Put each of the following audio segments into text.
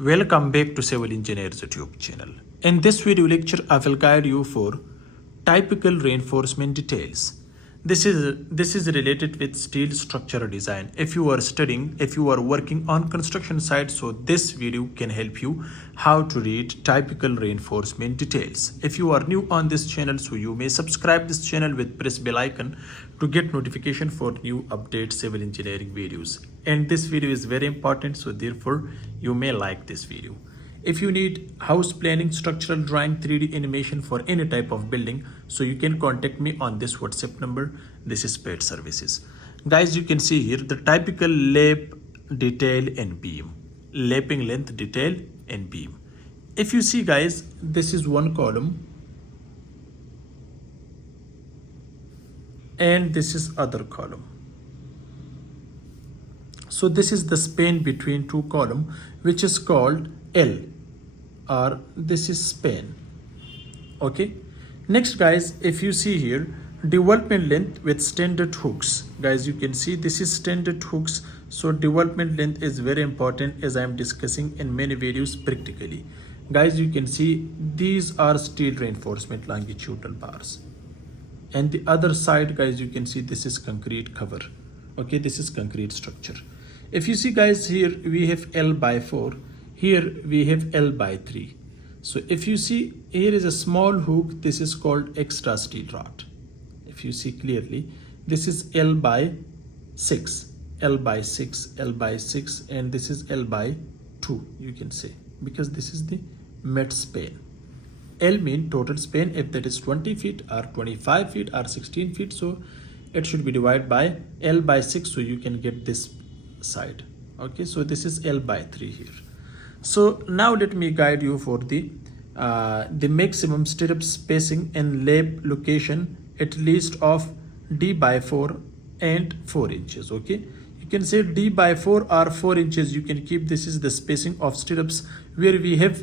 Welcome back to Civil Engineers YouTube channel. In this video lecture, I will guide you for typical reinforcement details. This is related with steel structural design. If you are working on construction site, so this video can help you how to read typical reinforcement details. If you are new on this channel, so you may subscribe this channel with press bell icon to get notification for new update civil engineering videos. And this video is very important, so therefore you may like this video. If you need house planning, structural drawing, 3D animation for any type of building, so you can contact me on this WhatsApp number. This is paid services. Guys, you can see here the typical lap, detail and beam. Lapping length, detail and beam. If you see guys, this is one column and this is other column. So this is the span between two columns, which is called L, or this is span. Okay, next guys, if you see here development length with standard hooks, guys, you can see this is standard hooks. So development length is very important, as I am discussing in many videos practically. Guys, you can see these are steel reinforcement longitudinal bars, and the other side, guys, you can see this is concrete cover. Okay, this is concrete structure. If you see guys, here we have L by 4, here we have L by 3. So if you see, here is a small hook, this is called extra steel rod. If you see clearly, this is L by 6, L by 6, L by 6, and this is L by 2, you can say, because this is the met span. L mean total span, if that is 20 feet or 25 feet or 16 feet, so it should be divided by L by 6, so you can get this side. Okay, so this is L by 3 here. So now let me guide you for the maximum stirrup spacing and lap location, at least of D by 4 and 4 inches. Okay, you can say D by 4 or 4 inches, you can keep. This is the spacing of stirrups where we have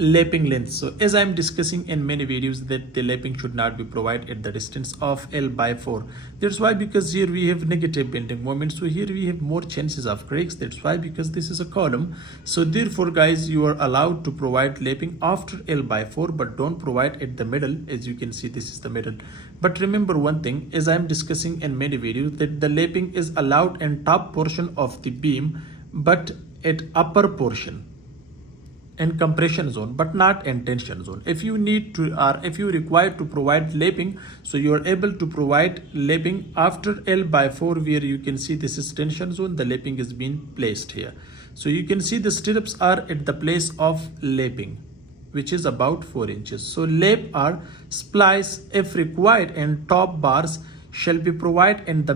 lapping length. So as I am discussing in many videos that the lapping should not be provided at the distance of L by 4. That's why, because here we have negative bending moment, so here we have more chances of cracks. That's why, because this is a column. So therefore guys, you are allowed to provide lapping after L by 4, but don't provide at the middle. As you can see, this is the middle. But remember one thing, as I am discussing in many videos, that the lapping is allowed in top portion of the beam, but at upper portion in compression zone, but not in tension zone. If you need to, or if you require to provide lapping, so you are able to provide lapping after L by 4, where you can see this is tension zone, the lapping is being placed here. So you can see the stirrups are at the place of lapping, which is about 4 inches. So lap or splice, if required, and top bars shall be provided in the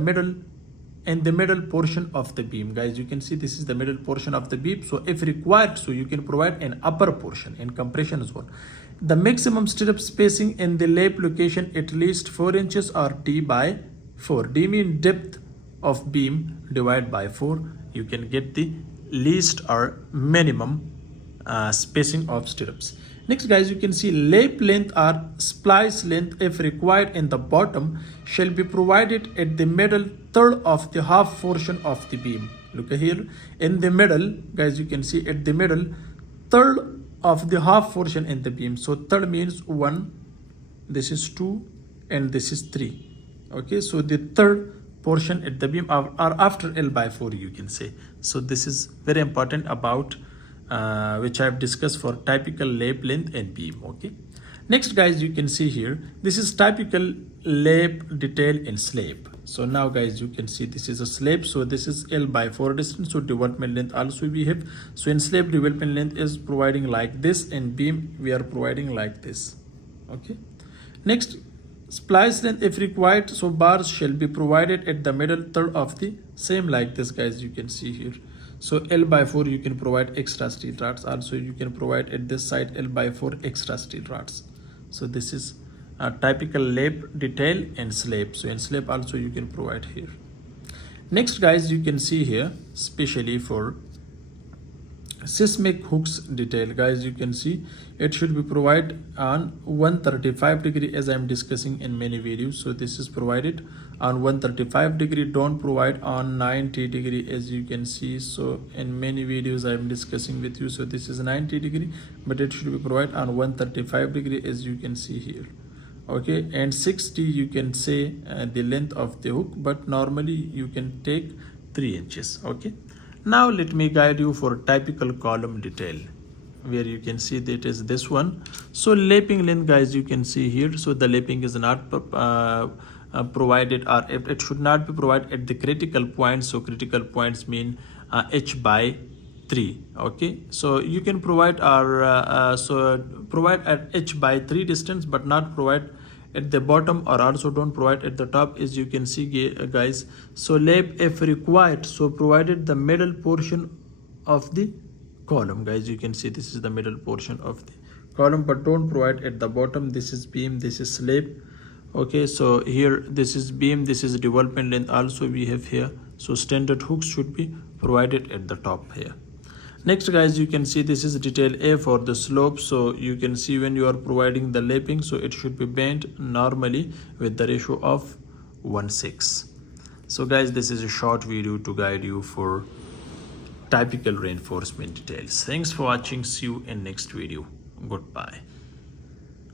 middle portion of the beam. Guys, you can see this is the middle portion of the beam. So if required, so you can provide an upper portion in compression zone. The maximum stirrup spacing in the lap location at least 4 inches or D by 4. D mean depth of beam divided by 4. You can get the least or minimum spacing of stirrups. Next guys, you can see lap length or splice length, if required, in the bottom shall be provided at the middle third of the half portion of the beam. Look here, in the middle, guys, you can see at the middle third of the half portion in the beam. So third means 1, this is 2, and this is 3. Okay, so the third portion at the beam are after L by 4, you can say. So this is very important about which I have discussed for typical lap length and beam. Okay, next guys, you can see here this is typical lap, detail and slab. So now guys, you can see this is a slab, so this is L by 4 distance, so development length also we have. So in slab, development length is providing like this, and beam we are providing like this. Okay, next splice length, if required, so bars shall be provided at the middle third of the same, like this guys, you can see here. So L by 4, you can provide extra steel rods. Also you can provide at this side L by 4 extra steel rods. So this is a typical lap, detail and slab. So in slab also you can provide here. Next guys, you can see here, especially for seismic hooks detail, guys, you can see it should be provided on 135 degree, as I am discussing in many videos. So this is provided on 135 degree, don't provide on 90 degree, as you can see. So in many videos I am discussing with you, so this is 90 degree, but it should be provided on 135 degree, as you can see here. Okay, and 60 you can say the length of the hook, but normally you can take 3 inches. Okay, now let me guide you for typical column detail, where you can see that is this one. So lapping length, guys, you can see here. So the lapping is not provided, or it should not be provided at the critical points. So critical points mean h by 3. Okay, so you can provide provide at h by 3 distance, but not provide at the bottom, or also don't provide at the top, as you can see, guys. So lap if required, so provided the middle portion of the column, guys, you can see this is the middle portion of the column, but don't provide at the bottom. This is beam, this is slab. Okay, so here this is beam, this is development length also we have here. So standard hooks should be provided at the top here. Next, guys, you can see this is detail A for the slope. So you can see when you are providing the lapping, so it should be bent normally with the ratio of 1:6. So guys, this is a short video to guide you for typical reinforcement details. Thanks for watching. See you in next video. Goodbye.